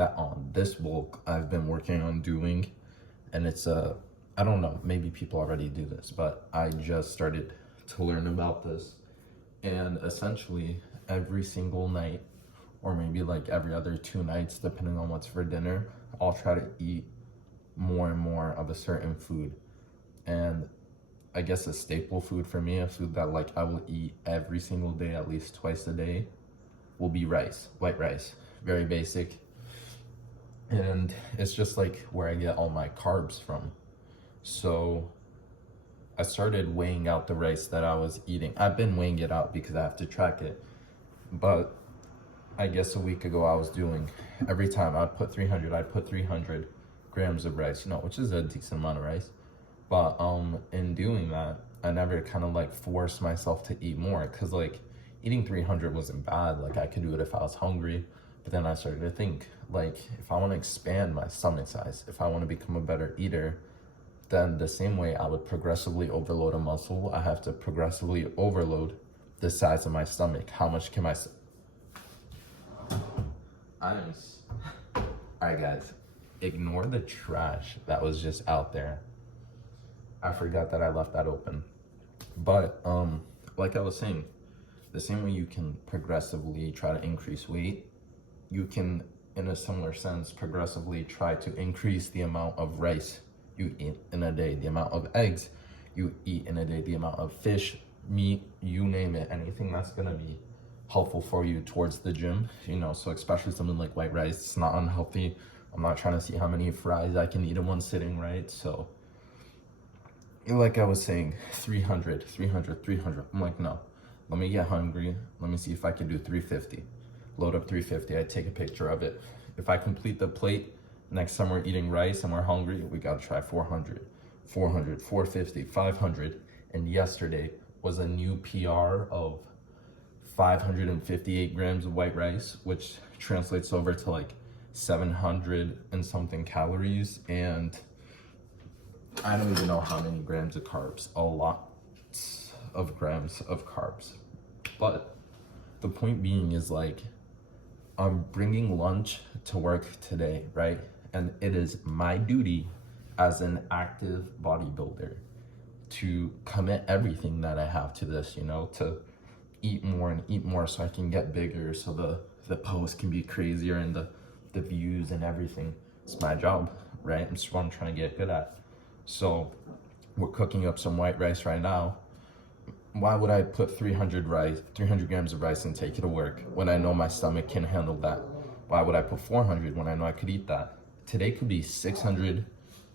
that this bulk I've been working on doing, and it's I don't know, maybe people already do this, but I just started to learn about this. And essentially every single night, or maybe like every other 2 nights, depending on what's for dinner, I'll try to eat more and more of a certain food. And I guess a staple food for me, a food that like I will eat every single day, at least twice a day, will be rice, white rice. Very basic. And it's just like where I get all my carbs from. So I started weighing out the rice that I was eating. I've been weighing it out because I have to track it. But I guess a week ago I was doing, every time I'd put 300 grams of rice, which is a decent amount of rice. But in doing that, I never kind of like forced myself to eat more, because like eating 300 wasn't bad. Like I could do it if I was hungry. But then I started to think, like, if I want to expand my stomach size, if I want to become a better eater, then the same way I would progressively overload a muscle, I have to progressively overload the size of my stomach. How much can Alright guys, ignore the trash that was just out there. I forgot that I left that open. But like I was saying, the same way you can progressively try to increase weight, you can, in a similar sense, progressively try to increase the amount of rice you eat in a day, the amount of eggs you eat in a day, the amount of fish, meat, you name it, anything that's gonna be helpful for you towards the gym, so especially something like white rice, it's not unhealthy. I'm not trying to see how many fries I can eat in one sitting, right? So like I was saying, 300. I'm like, no, let me get hungry. Let me see if I can do 350. Load up 350, I take a picture of it. If I complete the plate, next time we're eating rice and we're hungry, we gotta try 400, 450, 500. And yesterday was a new PR of 558 grams of white rice, which translates over to like 700 and something calories. And I don't even know how many grams of carbs, a lot of grams of carbs. But the point being is, like, I'm bringing lunch to work today, right? And it is my duty as an active bodybuilder to commit everything that I have to this, to eat more so I can get bigger, so the posts can be crazier and the views and everything. It's my job, right? It's what I'm trying to get good at. So we're cooking up some white rice right now. Why would I put 300 grams of rice and take it to work when I know my stomach can handle that? Why would I put 400 when I know I could eat that? Today could be 600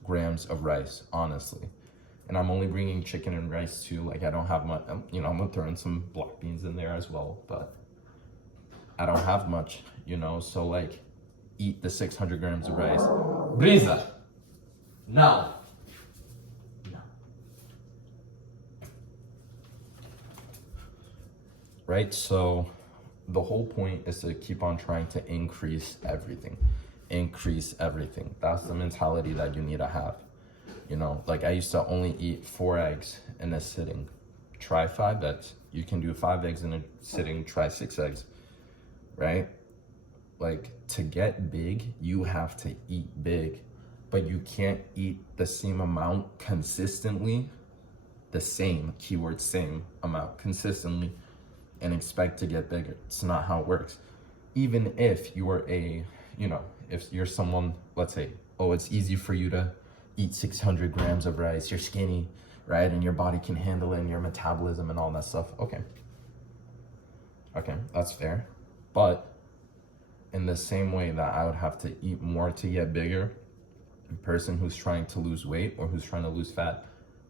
grams of rice, honestly. And I'm only bringing chicken and rice too. Like, I don't have much, I'm gonna throw in some black beans in there as well, but I don't have much, so like, eat the 600 grams of rice. Brisa! No! Right? So the whole point is to keep on trying to increase everything. That's the mentality that you need to have. Like, I used to only eat 4 eggs in a sitting. Try 5 eggs. You can do 5 eggs in a sitting, try 6 eggs, right? Like, to get big, you have to eat big, but you can't eat the same amount consistently, the same, keyword same amount consistently, and expect to get bigger. It's not how it works. Even if you're if you're someone, let's say, it's easy for you to eat 600 grams of rice, you're skinny, right? And your body can handle it, and your metabolism and all that stuff. Okay, that's fair. But in the same way that I would have to eat more to get bigger, a person who's trying to lose weight or who's trying to lose fat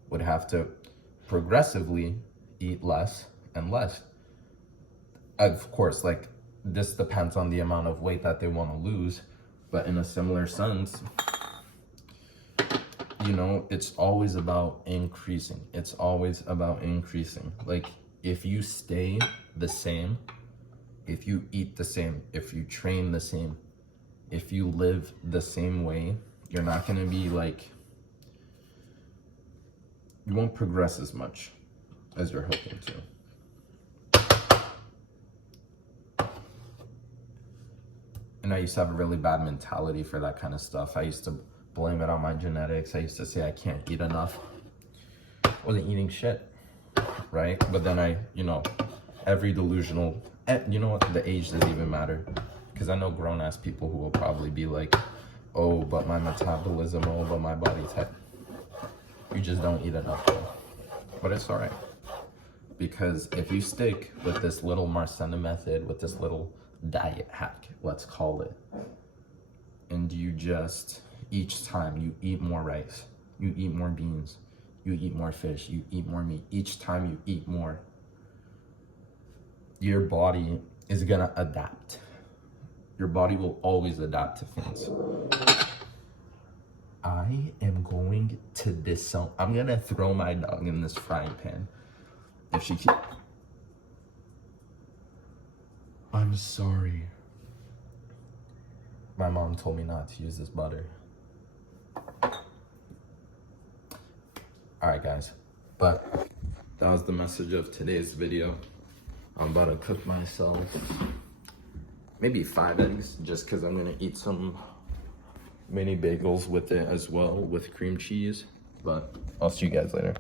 would have to progressively eat less and less. Of course, like, this depends on the amount of weight that they want to lose, but in a similar sense, it's always about increasing. Like, if you stay the same, if you eat the same, if you train the same, if you live the same way, you're not going to be like, you won't progress as much as you're hoping to. And I used to have a really bad mentality for that kind of stuff. I used to blame it on my genetics. I used to say I can't eat enough. I wasn't eating shit, right? But then I, every delusional, you know what, the age doesn't even matter. Because I know grown-ass people who will probably be like, oh, but my metabolism, oh, but my body type. You just don't eat enough, though. But it's all right. Because if you stick with this little Marcena method, with this little diet hack, let's call it, and you just, each time you eat more rice, you eat more beans, you eat more fish, you eat more meat, each time you eat more, your body is gonna adapt. Your body will always adapt to things. I am going to disown. I'm gonna throw my dog in this frying pan if she keeps. I'm sorry. My mom told me not to use this butter. Alright guys, but that was the message of today's video. I'm about to cook myself maybe 5 eggs, just because I'm gonna eat some mini bagels with it as well, with cream cheese. But I'll see you guys later.